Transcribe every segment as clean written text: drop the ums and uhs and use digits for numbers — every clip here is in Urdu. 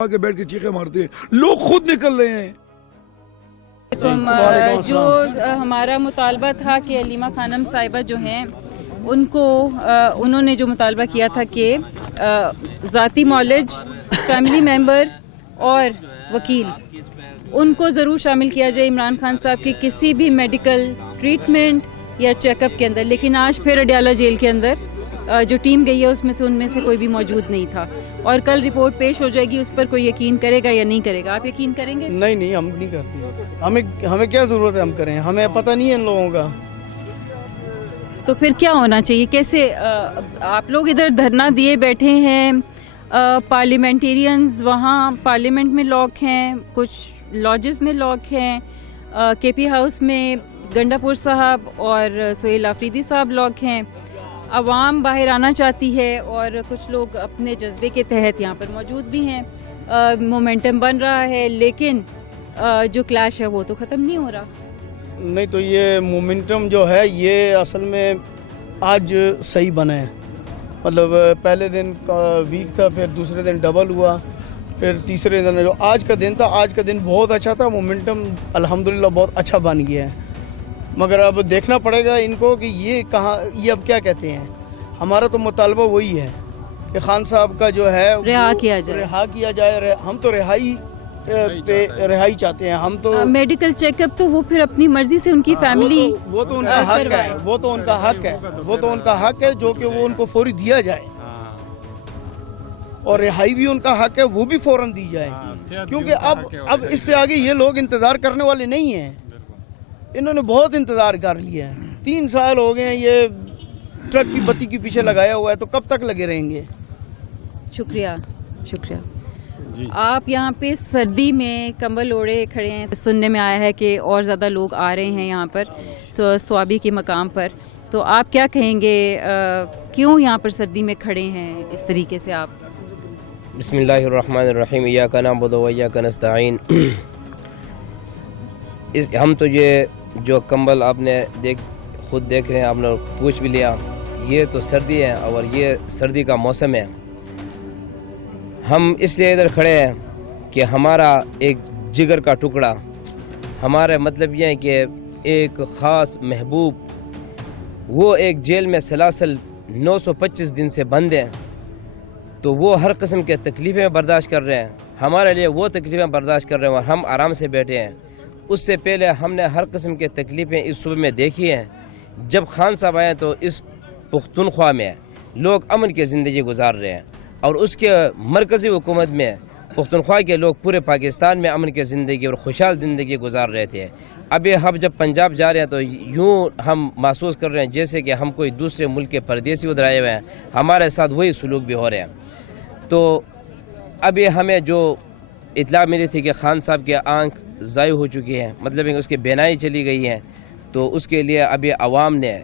کے بیٹھ کے چیخیں مارتے ہیں، لوگ خود نکل رہے ہیں۔ جو ہمارا مطالبہ تھا کہ علیمہ خانم صاحبہ جو ہیں ان کو انہوں نے جو مطالبہ کیا تھا کہ ذاتی معالج، فیملی ممبر اور وکیل ان کو ضرور شامل کیا جائے عمران خان صاحب کی کسی بھی میڈیکل ٹریٹمنٹ یا چیک اپ کے اندر، لیکن آج پھر اڈیالہ جیل کے اندر جو ٹیم گئی ہے اس میں سے ان میں سے کوئی بھی موجود نہیں تھا، اور کل رپورٹ پیش ہو جائے گی، اس پر کوئی یقین کرے گا یا نہیں کرے گا؟ آپ یقین کریں گے؟ نہیں ہم نہیں کرتے، ہمیں کیا ضرورت ہے ہم کریں، ہمیں پتہ نہیں ہے ان لوگوں کا۔ تو پھر کیا ہونا چاہیے؟ کیسے آپ لوگ ادھر دھرنا دیے بیٹھے ہیں، پارلیمنٹیرینز وہاں پارلیمنٹ میں لاک ہیں، کچھ لاجز میں لاک ہیں، کے پی ہاؤس میں گنڈا پور صاحب اور سہیل آفریدی صاحب لاک ہیں، عوام باہر آنا چاہتی ہے اور کچھ لوگ اپنے جذبے کے تحت یہاں پر موجود بھی ہیں، مومنٹم بن رہا ہے، لیکن جو کلیش ہے وہ تو ختم نہیں ہو رہا۔ نہیں تو یہ مومنٹم جو ہے یہ اصل میں آج صحیح بنا ہے، مطلب پہلے دن کا ویک تھا، پھر دوسرے دن ڈبل ہوا، پھر تیسرے دن جو آج کا دن تھا، آج کا دن بہت اچھا تھا، مومنٹم الحمدللہ بہت اچھا بن گیا ہے۔ مگر اب دیکھنا پڑے گا ان کو کہ یہ کہاں، یہ اب کیا کہتے ہیں۔ ہمارا تو مطالبہ وہی ہے کہ خان صاحب کا جو ہے رہا کیا جائے، ہم تو رہائی چاہتے ہیں، ہم تو میڈیکل چیک اپ تو وہ پھر اپنی مرضی سے ان کی فیملی، وہ تو ان کا حق ہے، وہ تو ان کا حق ہے جو کہ وہ ان کو فوری دیا جائے، اور رہائی بھی ان کا حق ہے، وہ بھی فوراً دی جائے، کیونکہ اب اس سے آگے یہ لوگ انتظار کرنے والے نہیں ہیں۔ انہوں نے بہت انتظار کر لیا ہے، 3 سال ہو گئے ہیں یہ ٹرک کی بتی کے پیچھے لگایا ہوا ہے، تو کب تک لگے رہیں گے؟ شکریہ۔ آپ یہاں پہ سردی میں کمبل اوڑے کھڑے ہیں، سننے میں آیا ہے کہ اور زیادہ لوگ آ رہے ہیں یہاں پر تو سوابی کے مقام پر، تو آپ کیا کہیں گے، کیوں یہاں پر سردی میں کھڑے ہیں اس طریقے سے آپ؟ بسم اللہ الرحمن الرحیم، ایاک نعبد و ایاک نستعین۔ ہم تو یہ جو کمبل آپ نے خود دیکھ رہے ہیں، آپ نے پوچھ بھی لیا، یہ تو سردی ہے اور یہ سردی کا موسم ہے۔ ہم اس لیے ادھر کھڑے ہیں کہ ہمارا ایک جگر کا ٹکڑا، ہمارا مطلب یہ ہے کہ ایک خاص محبوب، وہ ایک جیل میں سلاسل 925 دن سے بند ہیں، تو وہ ہر قسم کے تکلیفیں برداشت کر رہے ہیں، ہمارے لیے وہ تکلیفیں برداشت کر رہے ہیں اور ہم آرام سے بیٹھے ہیں۔ اس سے پہلے ہم نے ہر قسم کے تکلیفیں اس صوبے میں دیکھی ہیں۔ جب خان صاحب آئے تو اس پختونخوا میں لوگ امن کی زندگی گزار رہے ہیں، اور اس کے مرکزی حکومت میں پختونخوا کے لوگ پورے پاکستان میں امن کی زندگی اور خوشحال زندگی گزار رہے تھے۔ ابھی ہم جب پنجاب جا رہے ہیں تو یوں ہم محسوس کر رہے ہیں جیسے کہ ہم کوئی دوسرے ملک کے پردیسی ادھر آئے ہوئے ہیں، ہمارے ساتھ وہی سلوک بھی ہو رہے ہیں۔ تو ابھی ہمیں جو اطلاع ملی تھی کہ خان صاحب کی آنکھ ضائع ہو چکی ہے، مطلب کہ اس کی بینائی چلی گئی ہے، تو اس کے لیے ابھی عوام نے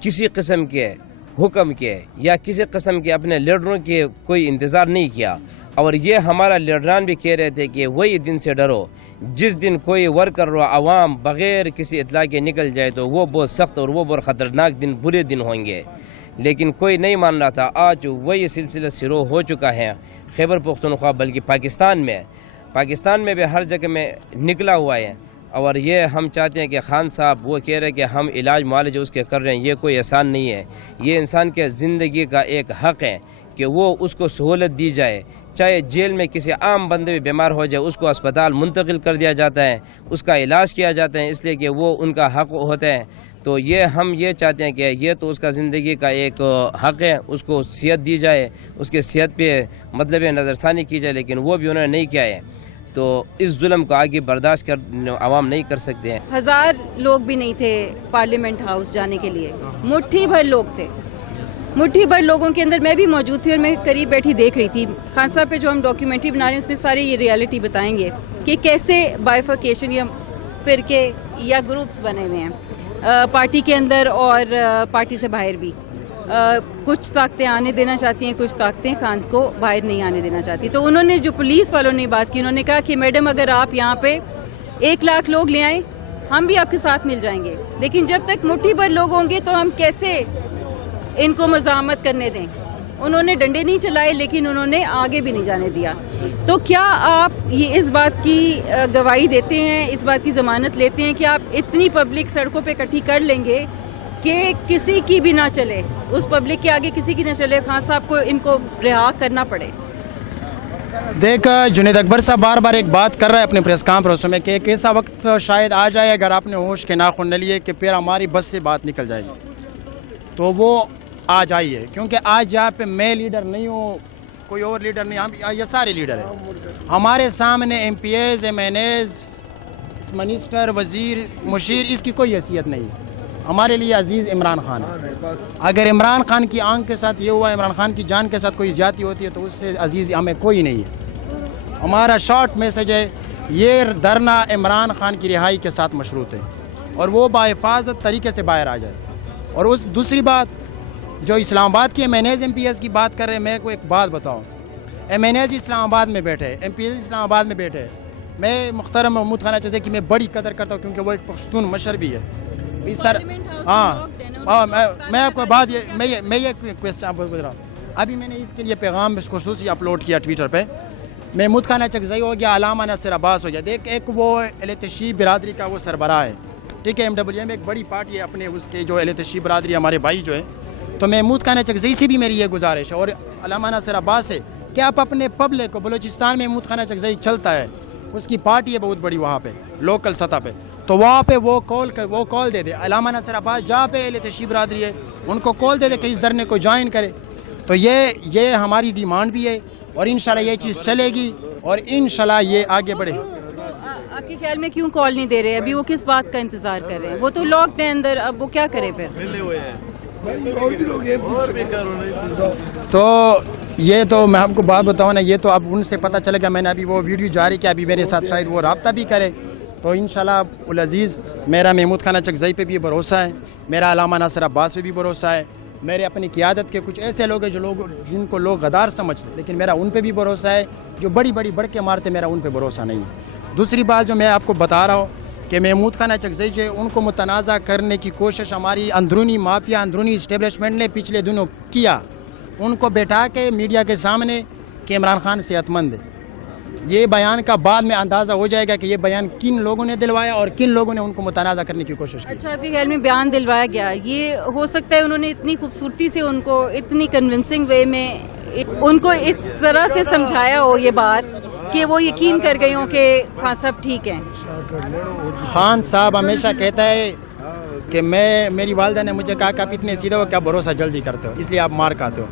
کسی قسم کے حکم کے یا کسی قسم کے اپنے لیڈروں کے کوئی انتظار نہیں کیا، اور یہ ہمارا لیڈران بھی کہہ رہے تھے کہ وہی دن سے ڈرو، جس دن کوئی ورکر اور عوام بغیر کسی اطلاع کے نکل جائے تو وہ بہت سخت اور وہ بہت خطرناک دن، برے دن ہوں گے، لیکن کوئی نہیں مان رہا تھا۔ آج وہی سلسلہ شروع ہو چکا ہے خیبر پختونخوا، بلکہ پاکستان میں بھی ہر جگہ میں نکلا ہوا ہے، اور یہ ہم چاہتے ہیں کہ خان صاحب وہ کہہ رہے کہ ہم علاج معالج اس کے کر رہے ہیں، یہ کوئی احسان نہیں ہے، یہ انسان کے زندگی کا ایک حق ہے کہ وہ اس کو سہولت دی جائے، چاہے جیل میں کسی عام بندے بھی بیمار ہو جائے اس کو اسپتال منتقل کر دیا جاتا ہے، اس کا علاج کیا جاتا ہے، اس لیے کہ وہ ان کا حق ہوتا ہے۔ تو ہم یہ چاہتے ہیں کہ یہ تو اس کا زندگی کا ایک حق ہے، اس کو صحت دی جائے، اس کے صحت پہ مطلب نظر ثانی کی جائے، لیکن وہ بھی انہوں نے نہیں کیا ہے، تو اس ظلم کو آگے برداشت کر عوام نہیں کر سکتے ہیں۔ 1000 لوگ بھی نہیں تھے پارلیمنٹ ہاؤس جانے کے لیے، مٹھی بھر لوگ تھے، مٹھی بھر لوگوں کے اندر میں بھی موجود تھی، اور میں قریب بیٹھی دیکھ رہی تھی۔ خان صاحب پہ جو ہم ڈاکیومنٹری بنا رہے ہیں اس میں سارے یہ ریالٹی بتائیں گے کہ کیسے بائیفرکیشن یا فرقے یا گروپس بنے ہوئے ہیں پارٹی کے اندر اور پارٹی سے باہر بھی۔ کچھ طاقتیں آنے دینا چاہتی ہیں، کچھ طاقتیں خان کو باہر نہیں آنے دینا چاہتی۔ تو انہوں نے جو پولیس والوں نے بات کی، انہوں نے کہا کہ میڈم اگر آپ یہاں پہ 1 لاکھ لوگ لے آئیں ہم بھی آپ کے ساتھ مل جائیں گے، لیکن جب تک مٹھی بھر لوگ ہوں گے تو ہم کیسے ان کو مزاحمت کرنے دیں؟ انہوں نے ڈنڈے نہیں چلائے لیکن انہوں نے آگے بھی نہیں جانے دیا. تو کیا آپ یہ اس بات کی گواہی دیتے ہیں, اس بات کی ضمانت لیتے ہیں کہ آپ اتنی پبلک سڑکوں پہ اکٹھی کر لیں گے کہ کسی کی بھی نہ چلے, اس پبلک کے آگے کسی کی نہ چلے, خان صاحب کو ان کو رہا کرنا پڑے؟ دیکھ جنید اکبر صاحب بار بار ایک بات کر رہے ہیں اپنے پریس کانفرنسوں میں کہ ایک ایسا وقت شاید آ جائے اگر آپ نے ہوش کے ناخن نہ لیے کہ پھر ہماری بس سے بات نکل جائے گی, تو وہ آ جائیے. کیونکہ آج یہاں پہ میں لیڈر نہیں ہوں, کوئی اور لیڈر نہیں, ہم یہ سارے لیڈر ہیں. ہمارے سامنے M P As, M N As, minister, وزیر, مشیر, اس کی کوئی حیثیت نہیں. ہمارے لیے عزیز عمران خان ہے. اگر عمران خان کی آنکھ کے ساتھ یہ ہوا, عمران خان کی جان کے ساتھ کوئی زیادتی ہوتی ہے, تو اس سے عزیز ہمیں کوئی نہیں ہے. ہمارا شارٹ میسج ہے, یہ دھرنا عمران خان کی رہائی کے ساتھ مشروط ہے اور وہ باحفاظت طریقے سے باہر آ جائے. اور اس دوسری بات جو اسلام آباد کی M N As, M P s کی بات کر رہے ہیں, میں کو ایک بات بتاؤں. ایم این ایز اسلام آباد میں بیٹھے, ایم پی ایس اسلام آباد میں بیٹھے. میں محترم محمود خانہ چوزے کی میں بڑی قدر کرتا ہوں کیونکہ وہ ایک پختون مشر بھی ہے. اس طرح میں آپ کو بات میں یہ کویسچن آپ کو بتا رہا ہوں. ابھی میں نے اس کے لیے پیغام خصوصی اپلوڈ کیا ٹویٹر پہ. محمود خانہ چکزئی ہو گیا, علامہ ناصر عباس ہو گیا. دیکھ ایک وہ اہل تشیع برادری کا وہ سربراہ ہے, ٹھیک ہے, ایم ڈبلیو ایم ایک بڑی پارٹی ہے اپنے اس کے جو اہل تشیع برادری ہمارے بھائی جو ہے. تو محمود خانہ چکزئی سے بھی میری یہ گزارش ہے اور علامہ ناصر عباس سے کہ آپ اپنے پبلک کو, بلوچستان میں محمود خانہ چکزئی چلتا ہے, اس کی پارٹی ہے بہت بڑی وہاں پہ لوکل سطح پہ, تو وہاں پہ وہ کال دے دے. علامہ ناصر عباس جہاں پہ اہل تشیع برادری ہے ان کو کال دے دے کہ اس دھرنے کو جوائن کرے. تو یہ ہماری ڈیمانڈ بھی ہے اور انشاءاللہ یہ چیز چلے گی اور انشاءاللہ یہ آگے بڑھے. آپ کے خیال میں کیوں کال نہیں دے رہے؟ ابھی وہ کس بات کا انتظار کر رہے ہیں؟ وہ تو لاکڈ ہے اندر, اب وہ کیا کرے پھر؟ تو یہ تو میں آپ کو بات بتاؤں نا, یہ تو اب ان سے پتہ چلے گا. میں نے ابھی وہ ویڈیو جاری کیا, ابھی میرے ساتھ شاید وہ رابطہ بھی کرے. تو انشاءاللہ العزیز میرا محمود خانہ چکزئی پہ بھی بھروسہ ہے, میرا علامہ ناصر عباس پہ بھی بھروسہ ہے, میرے اپنی قیادت کے کچھ ایسے لوگ ہیں جن کو لوگ غدار سمجھتے ہیں, لیکن میرا ان پہ بھی بھروسہ ہے. جو بڑی بڑھ کے مارتے, میرا ان پہ بھروسہ نہیں ہے. دوسری بات جو میں آپ کو بتا رہا ہوں کہ محمود خانہ چکزئی جو ان کو متنازع کرنے کی کوشش ہماری اندرونی مافیا, اندرونی اسٹیبلشمنٹ نے پچھلے دنوں کیا. ان کو بیٹھا کے میڈیا کے سامنے کہ عمران خان صحت مند ہے. یہ بیان کا بعد میں اندازہ ہو جائے گا کہ یہ بیان کن لوگوں نے دلوایا اور کن لوگوں نے ان کو متنازع کرنے کی کوشش کی. اچھا, آپ کے خیال میں بیان دلوایا گیا, یہ ہو سکتا ہے انہوں نے اتنی خوبصورتی سے ان کو اتنی کنونسنگ وے میں ان کو اس طرح سے سمجھایا ہو یہ بات کہ وہ یقین کر گئے ہوں کہ خان صاحب ٹھیک ہیں؟ خان صاحب ہمیشہ کہتا ہے کہ میری والدہ نے مجھے کہا کہ آپ اتنے سیدھے ہو کہ آپ بھروسہ جلدی کرتے ہو, اس لیے آپ مار کھاتے ہو.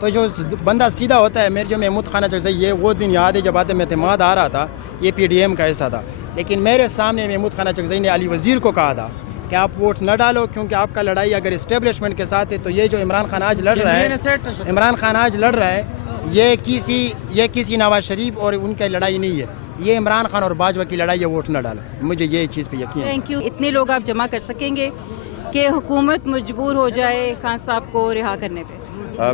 تو جو بندہ سیدھا ہوتا ہے, میرے جو محمود خانہ چکزئی, یہ وہ دن یاد ہے جب عدم اعتماد آ رہا تھا, یہ پی ڈی ایم کا ایسا تھا. لیکن میرے سامنے محمود خانہ چکزئی نے علی وزیر کو کہا تھا کہ آپ ووٹ نہ ڈالو کیونکہ آپ کا لڑائی اگر اسٹیبلشمنٹ کے ساتھ ہے تو یہ جو عمران خان آج لڑ رہا ہے, یہ کسی نواز شریف اور ان کی لڑائی نہیں ہے, یہ عمران خان اور باجوہ کی لڑائی ہے. ووٹ نہ ڈالو, مجھے یہ چیز پہ یقین ہے. Thank you. اتنے لوگ آپ جمع کر سکیں گے کہ حکومت مجبور ہو جائے خان صاحب کو رہا کرنے پہ؟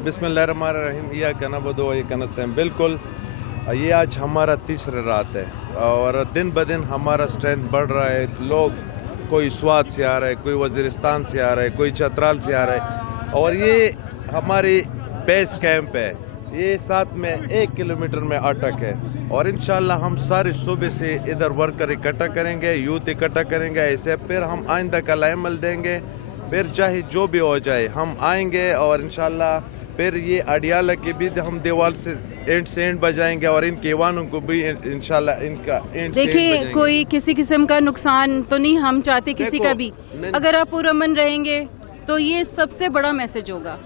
بسم اللہ الرحمن الرحیم. ایاک نعبد و ایاک نستعین. بالکل, یہ آج ہمارا تیسرا رات ہے اور دن بدن ہمارا اسٹرینتھ بڑھ رہا ہے. لوگ کوئی سوات سے آ رہا ہے, کوئی وزیرستان سے آ رہا ہے, کوئی چترال سے آ رہا ہے, اور یہ ہماری بیس کیمپ ہے. یہ ساتھ میں 1 کلومیٹر میں اٹک ہے اور انشاءاللہ ہم سارے صوبے سے ادھر ورکر اکٹھا کریں گے, یوتھ اکٹھا کریں گے. ایسے پھر ہم آئندہ کا عمل دیں گے, پھر چاہے جو بھی ہو جائے ہم آئیں گے اور انشاءاللہ پھر یہ اڈیالہ کے بھی ہم دیوال سے اینڈ سے اینڈ بجائیں گے اور ان کیوانوں کو بھی انشاءاللہ ان کا اینڈ سے اینڈ بجائیں گے. دیکھیں, کوئی کسی قسم کا نقصان تو نہیں ہم چاہتے کسی کا بھی. اگر آپ پرامن رہیں گے تو یہ سب سے بڑا میسج ہوگا.